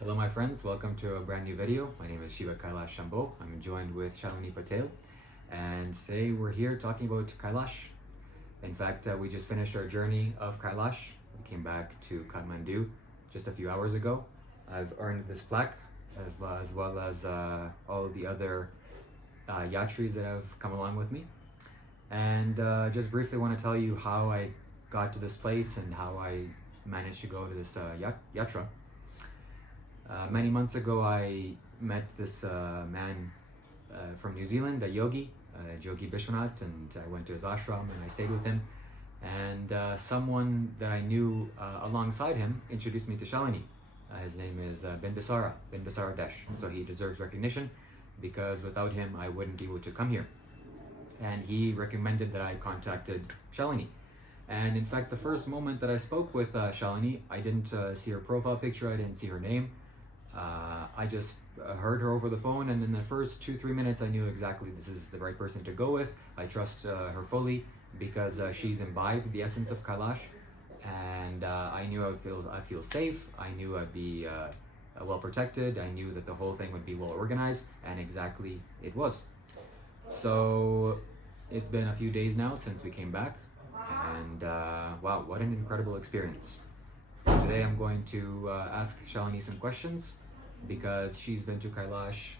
Hello my friends, welcome to a brand new video. My name is Shiva Kailash Shambho. I'm joined with Shalini Patel, and today we're here talking about Kailash. In fact, we just finished our journey of Kailash. We came back to Kathmandu just a few hours ago. I've earned this plaque as well as all of the other yatris that have come along with me. And just briefly want to tell you how I got to this place and how I managed to go to this yatra. Many months ago, I met this man from New Zealand, a yogi, Yogi Bishwanath, and I went to his ashram and I stayed with him. And someone that I knew alongside him introduced me to Shalini. His name is Bimbisara Desh. So he deserves recognition because without him, I wouldn't be able to come here. And he recommended that I contacted Shalini. And in fact, the first moment that I spoke with Shalini, I didn't see her profile picture, I didn't see her name. I just heard her over the phone, and in the first 2-3 minutes I knew exactly this is the right person to go with. I trust her fully because she's imbibed the essence of Kailash, and I knew I'd feel safe. I knew I'd be well protected. I knew that the whole thing would be well organized, and exactly it was. So it's been a few days now since we came back, and wow, what an incredible experience. Today I'm going to ask Shalini some questions because she's been to Kailash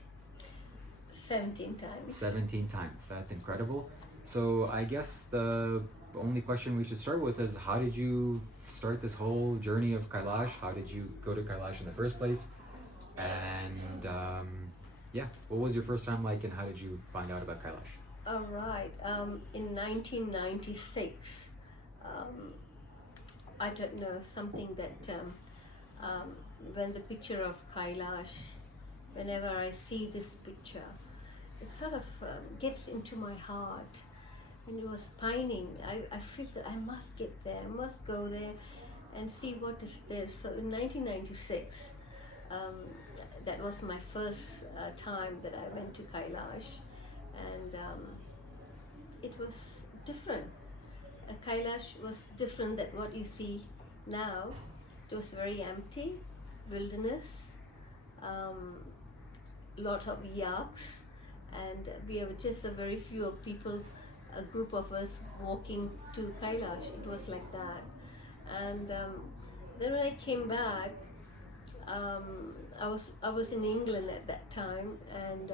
17 times. 17 times. That's incredible. So I guess the only question we should start with is, how did you start this whole journey of Kailash? How did you go to Kailash in the first place? And yeah, what was your first time like, and how did you find out about Kailash? All right. In 1996, I don't know, something that when the picture of Kailash, whenever I see this picture, it sort of gets into my heart, and it was pining. I feel that I must get there, I must go there and see what is this. So in 1996, that was my first time that I went to Kailash, and it was different. Kailash was different than what you see now. It was very empty, wilderness, lot of yaks, and we were just a very few of people, a group of us walking to Kailash. It was like that. And then when I came back, I was in England at that time, and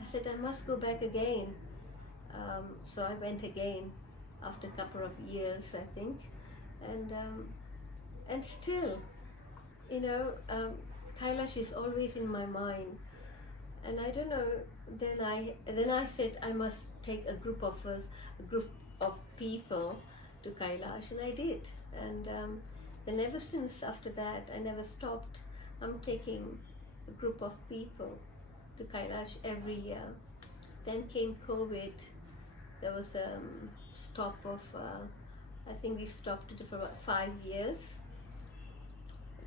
I said I must go back again. So I went again after a couple of years, I think, and still, you know, Kailash is always in my mind, and I don't know. Then I said I must take a group of us, a group of people to Kailash, and I did, and then ever since after that I never stopped. I'm taking a group of people to Kailash every year. Then came COVID. There was a stop of, I think we stopped it for about 5 years.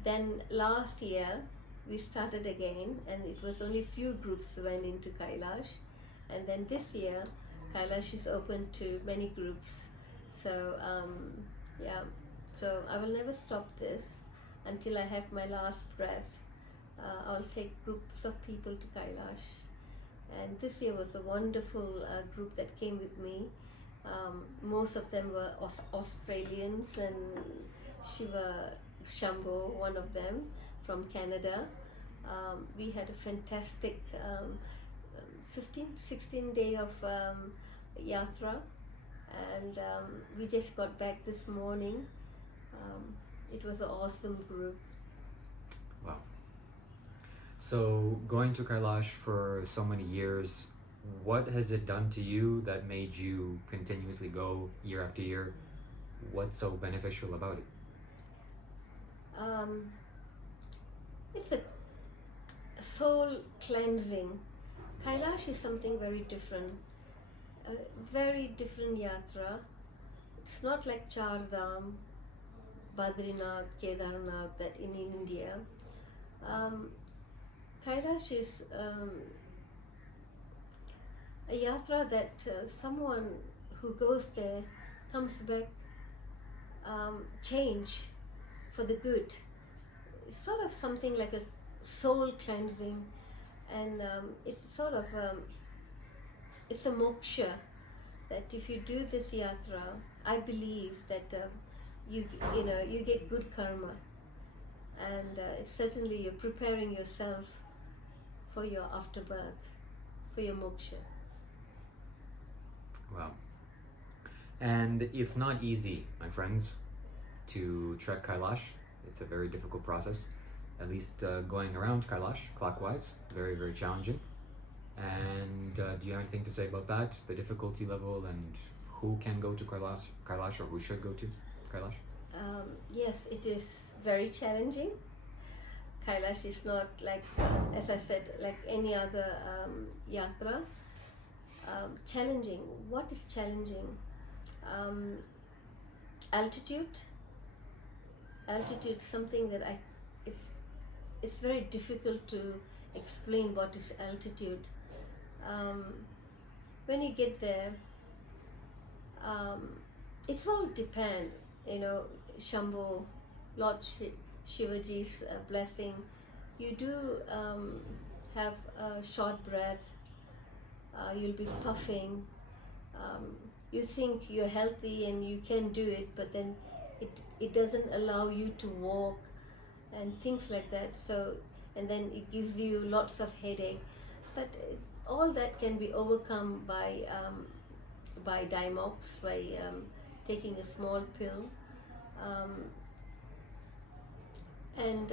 Then last year we started again, and it was only few groups went into Kailash. And then this year, Kailash is open to many groups. So yeah, so I will never stop this until I have my last breath. I'll take groups of people to Kailash. And this year was a wonderful group that came with me. Most of them were Australians, and Shiva, Shambho, one of them from Canada. We had a fantastic 16 day of yatra, and we just got back this morning. It was an awesome group. Wow. So going to Kailash for so many years, what has it done to you that made you continuously go year after year? What's so beneficial about it? It's a soul cleansing. Kailash is something very different, a very different yatra. It's not like Char Dham, Badrinath, Kedarnath that in India. Kailash is a yatra that someone who goes there comes back change for the good. it's sort of something like a soul cleansing, and it's sort of it's a moksha, that if you do this yatra, I believe that you get good karma, and certainly you're preparing yourself for your afterbirth, for your moksha. Wow. And it's not easy, my friends, to trek Kailash. It's a very difficult process. At least going around Kailash clockwise, very, very challenging. And do you have anything to say about that, the difficulty level, and who can go to Kailash, or who should go to Kailash? Yes, it is very challenging. Kailash is not like, as I said, like any other yatra. Challenging. What is challenging? Altitude. Altitude, something that it's very difficult to explain what is altitude. When you get there, it's all depend. Shambho, Lord Shivaji's blessing. You do have a short breath. You'll be puffing. You think you're healthy and you can do it, but then it doesn't allow you to walk and things like that. So, and then it gives you lots of headache. But all that can be overcome by Dimox, by taking a small pill. And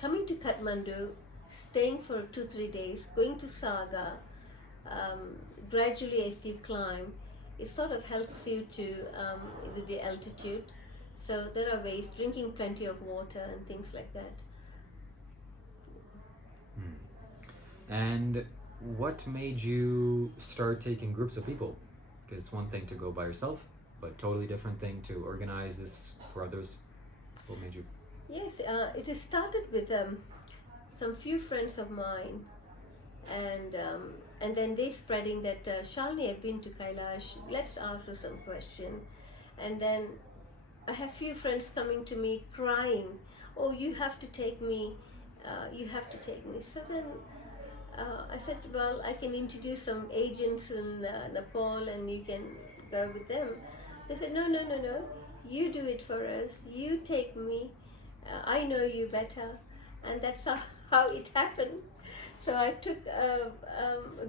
coming to Kathmandu, staying for 2-3 days, going to Saga, gradually as you climb, it sort of helps you to with the altitude. So there are ways, drinking plenty of water and things like that. And what made you start taking groups of people? Because it's one thing to go by yourself, but totally different thing to organize this for others. What made you? Yes, it has started with some few friends of mine, and then they spreading that Shalini, I've been to Kailash, let's ask her some question. And then I have few friends coming to me crying, oh, you have to take me, you have to take me. So then I said, well, I can introduce some agents in Nepal and you can go with them. They said, no, you do it for us, you take me, I know you better. And that's how it happened. So I took a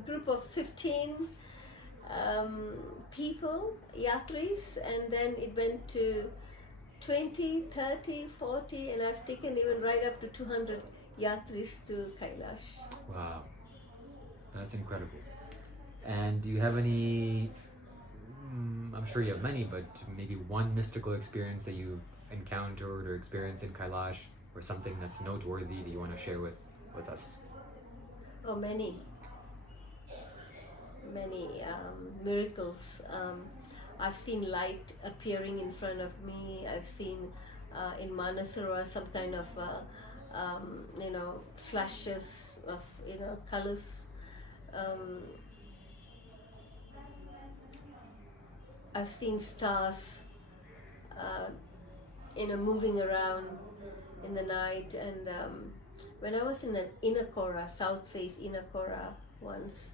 group of 15 people, yatris, and then it went to 20, 30, 40, and I've taken even right up to 200 yatris to Kailash. Wow, that's incredible. And do you have any, I'm sure you have many, but maybe one mystical experience that you've encountered or experienced in Kailash, or something that's noteworthy that you want to share with us? Oh, many miracles. I've seen light appearing in front of me. I've seen in Manasara some kind of flashes of colors. I've seen stars moving around in the night, and when I was in an Inakora, south face Inakora once,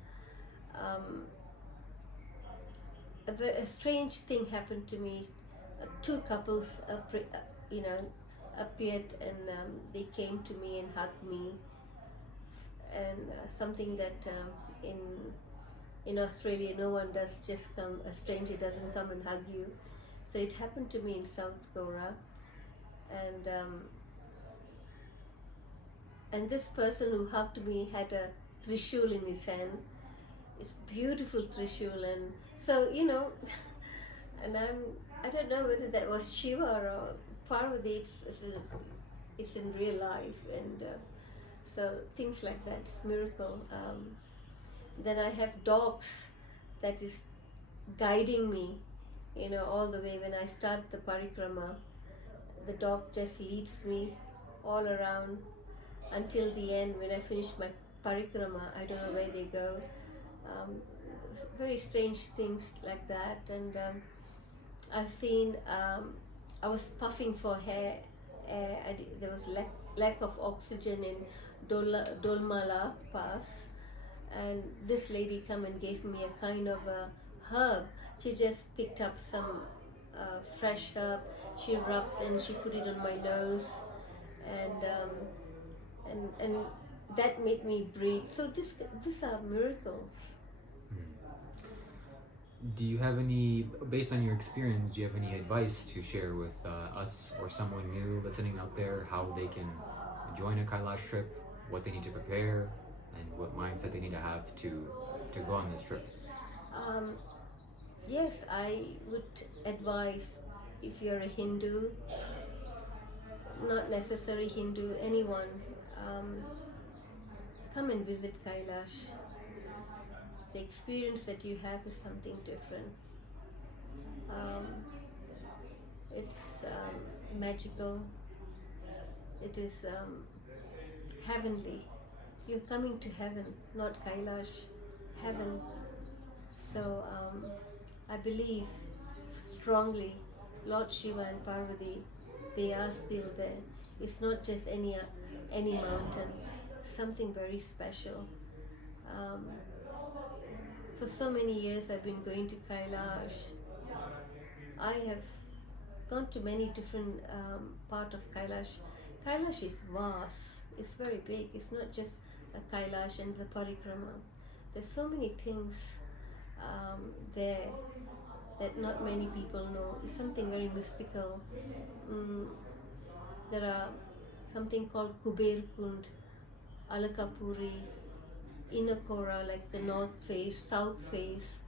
a strange thing happened to me. Two couples appeared, and they came to me and hugged me, and something that in Australia no one does, just come, a stranger doesn't come and hug you. So it happened to me in South Goa, and this person who hugged me had a trishul in his hand. It's beautiful trishul, and so and I don't know whether that was Shiva or Parvati. It's in real life, and so things like that. It's miracle. Then I have dogs that is guiding me, all the way. When I start the parikrama, the dog just leads me all around until the end. When I finish my parikrama, I don't know where they go. Very strange things like that. And I've seen, I was puffing for hair air. There was lack of oxygen in Dolmala Pass, and this lady come and gave me a kind of a herb. She just picked up some fresh herb. She rubbed and she put it on my nose, and that made me breathe. So these are miracles. Do you have any, based on your experience, do you have any advice to share with us or someone new listening out there, how they can join a Kailash trip, what they need to prepare, and what mindset they need to have to go on this trip? Yes, I would advise, if you're a Hindu, not necessarily Hindu, anyone, come and visit Kailash. The experience that you have is something different. It's magical. It is heavenly. You're coming to heaven, not Kailash, heaven. So I believe strongly Lord Shiva and Parvati, they are still there. It's not just any mountain, something very special. For so many years I've been going to Kailash. I have gone to many different part of Kailash. Kailash is vast. It's very big. It's not just a Kailash and the parikrama. There's so many things there that not many people know. It's something very mystical. There are something called Kuber Kund, Alakapuri, Inakora, like the north face, south face,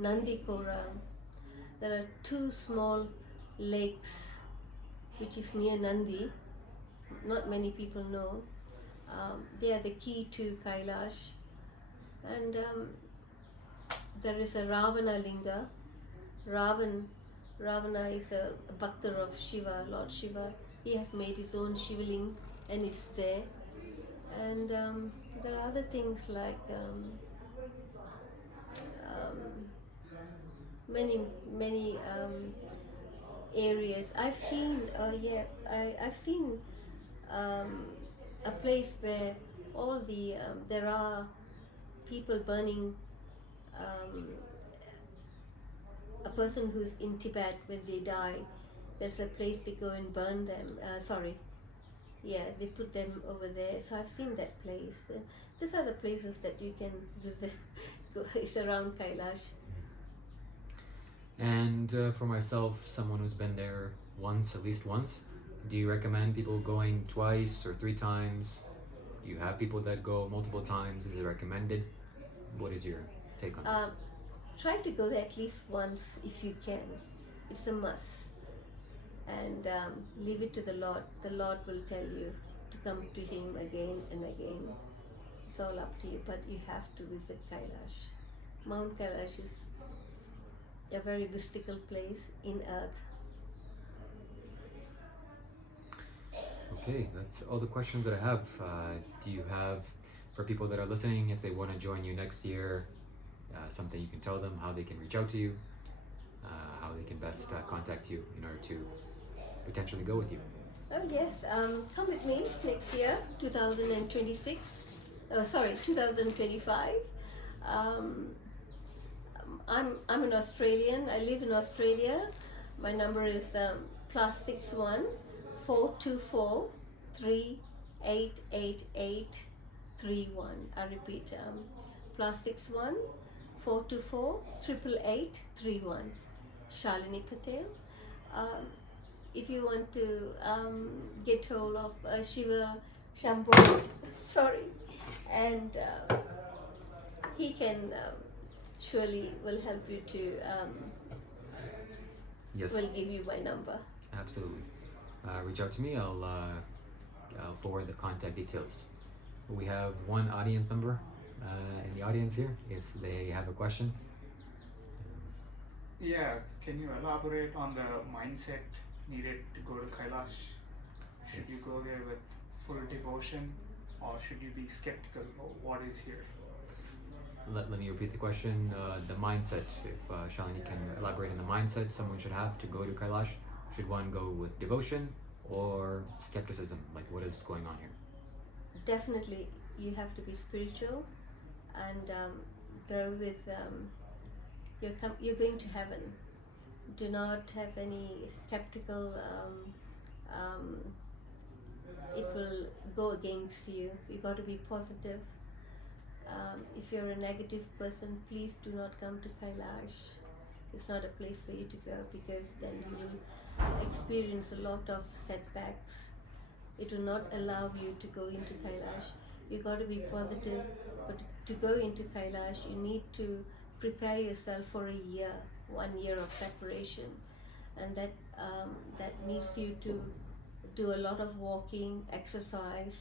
Nandikora. There are two small lakes which is near Nandi. Not many people know. They are the key to Kailash. And there is a Ravana Linga. Ravana is a bhakta of Shiva, Lord Shiva. He has made his own Shivaling and it's there. And there are other things like many areas. I've seen I've seen a place where all the there are people burning a person who's in Tibet. When they die, there's a place they go and burn them. They put them over there. So I've seen that place. These are the places that you can visit. It's around Kailash. And for myself, someone who's been there once, at least once, do you recommend people going twice or 3 times? Do you have people that go multiple times? Is it recommended? What is your take on this? Try to go there at least once if you can. It's a must. And leave it to the Lord. The Lord will tell you to come to Him again and again. It's all up to you, but you have to visit Kailash. Mount Kailash is a very mystical place in earth. Okay, that's all the questions that I have. Do you have, for people that are listening, if they want to join you next year, something you can tell them, how they can reach out to you, how they can best contact you in order to potentially go with you? Oh yes, come with me next year, 2026. 2025. I'm an Australian. I live in Australia. My number is +61 424 3888 31. I repeat, +61 424 888 31. Shalini Patel. If you want to get hold of Shiva, Shambho, and he can surely will help you to Yes. will give you my number. Absolutely. Reach out to me. I'll forward the contact details. We have one audience member in the audience here. If they have a question. Yeah, can you elaborate on the mindset needed to go to Kailash? Should Yes. you go there with full devotion, or should you be skeptical of what is here? Let me repeat the question. The mindset, if Shalini can elaborate on the mindset someone should have to go to Kailash. Should one go with devotion, or skepticism? Like, what is going on here? Definitely, you have to be spiritual and go with you're going to heaven. Do not have any skeptical. It will go against you. You got to be positive. If you're a negative person, please do not come to Kailash. It's not a place for you to go, because then you will experience a lot of setbacks. It will not allow you to go into Kailash. You got to be positive, but to go into Kailash, you need to prepare yourself for a year, 1 year of preparation, and that needs you to do a lot of walking, exercise,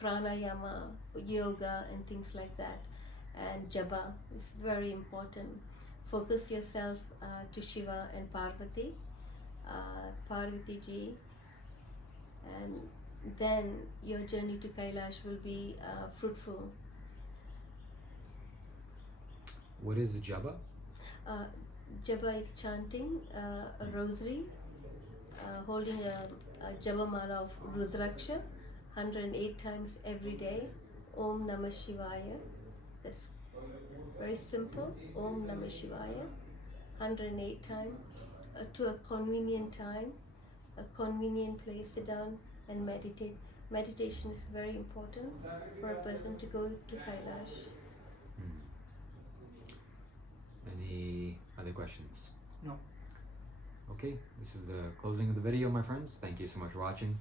pranayama, yoga, and things like that. And japa is very important. Focus yourself to Shiva and Parvati, Parvati ji, and then your journey to Kailash will be fruitful. What is the japa? Japa is chanting a rosary, holding a japa mala of Rudraksha 108 times every day. Om Namah Shivaya. That's very simple. Om Namah Shivaya 108 times to a convenient time, a convenient place. Sit down and meditate. Meditation is very important for a person to go to Kailash. Any other questions? No. Okay, this is the closing of the video, my friends. Thank you so much for watching.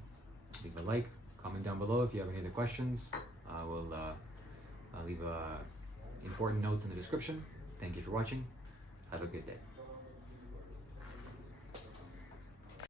Leave a like, comment down below if you have any other questions. I'll leave important notes in the description. Thank you for watching. Have a good day.